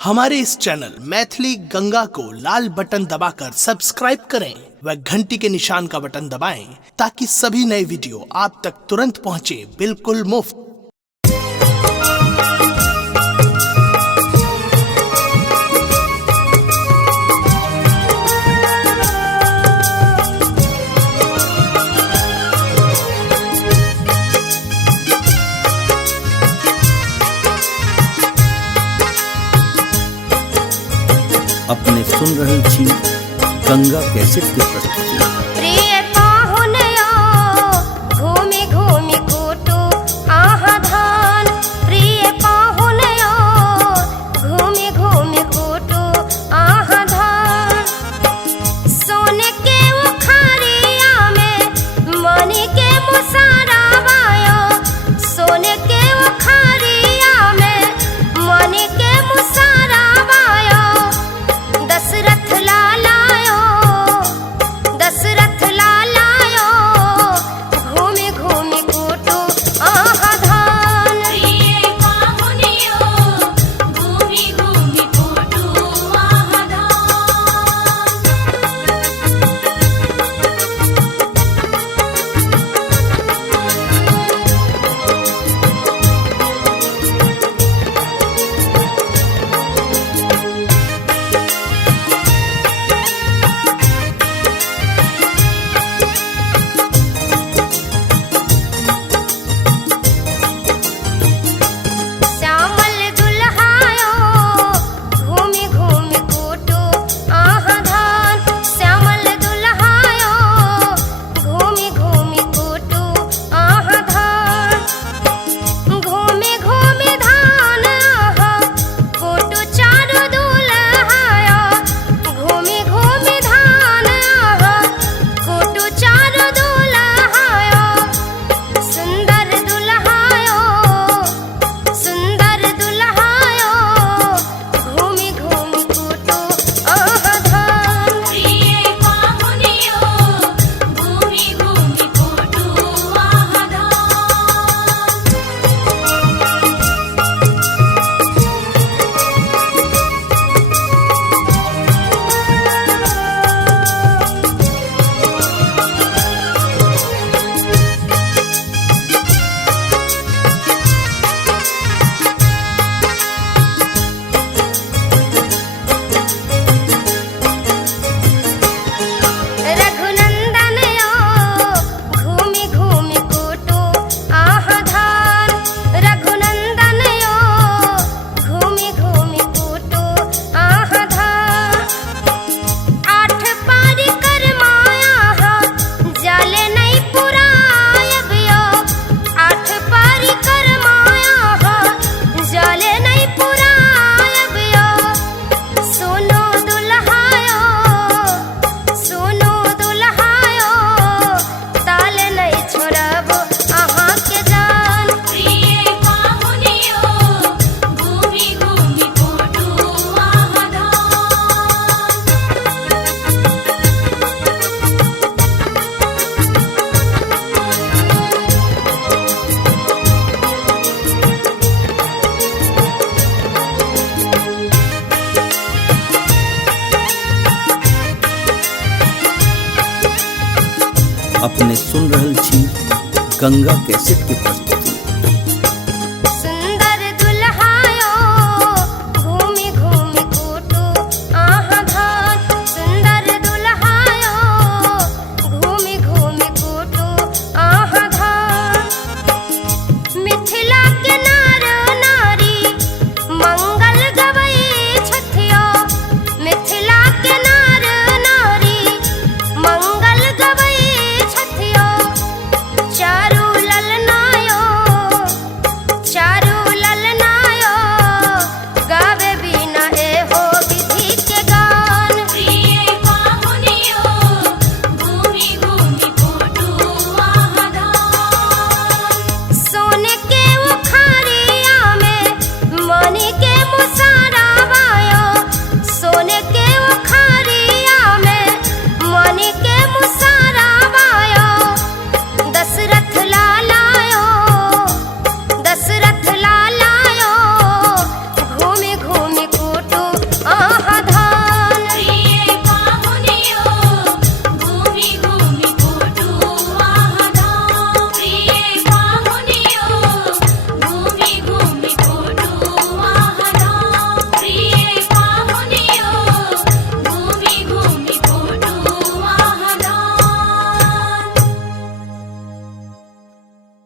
हमारे इस चैनल मैथिली गंगा को लाल बटन दबाकर सब्सक्राइब करें व घंटी के निशान का बटन दबाएं ताकि सभी नए वीडियो आप तक तुरंत पहुंचे बिल्कुल मुफ्त। अपने सुन रहल छी गंगा कैसेट के प्रस्तुति। प्रिय पाहुनया घूमि घूमि कूटू आहा धान। प्रिय पाहुनया घूमि घूमि कूटू आहा धान। सोने के उखारिया में मणि के मुसारा बायो। सोने के उखारिया में मणि के मुसारा बायो। दशरथ लालायो दशरथ लालायो घूमि घूमि कूटू आहा धान। प्रिय पाहुनियो घूमि घूमि कूटू आहा धान। श्यामल दुल्हायो घूमि घूमि कूटू आहा धान। श्यामल दुल्हायो घूमि घूमि कूटू आहा धान। घूमि घूमि धान आहा कूटू चारू दुल्हायो। घूमि घूमि धान आहा कूटू चारू दुल्हायो। सुंदर दुल्हायो सुंदर दुल्हायो घूमि घूमि कूटू आहा धान। प्रिय पाहुनियो घूमि घूमि कूटू आहा धान। रघुनंदनयो घूमि घूमि कूटू आहा धान। रघुनंदनयो घूमि घूमि कूटू आहा धान। आठ पारी कर माया जाले नहीं पुरायबियो। आठ पारी कर माया जाले नहीं पुरायबियो। सुनो दुल्हायो सुनो दुल्हायो ताल नहीं छोड़ब आहा के जान। प्रिय पाहुनियो घूमि घूमि कूटू आहा धान। अपने सुन रहल छी गंगा कैसेट के प्रस्तुति।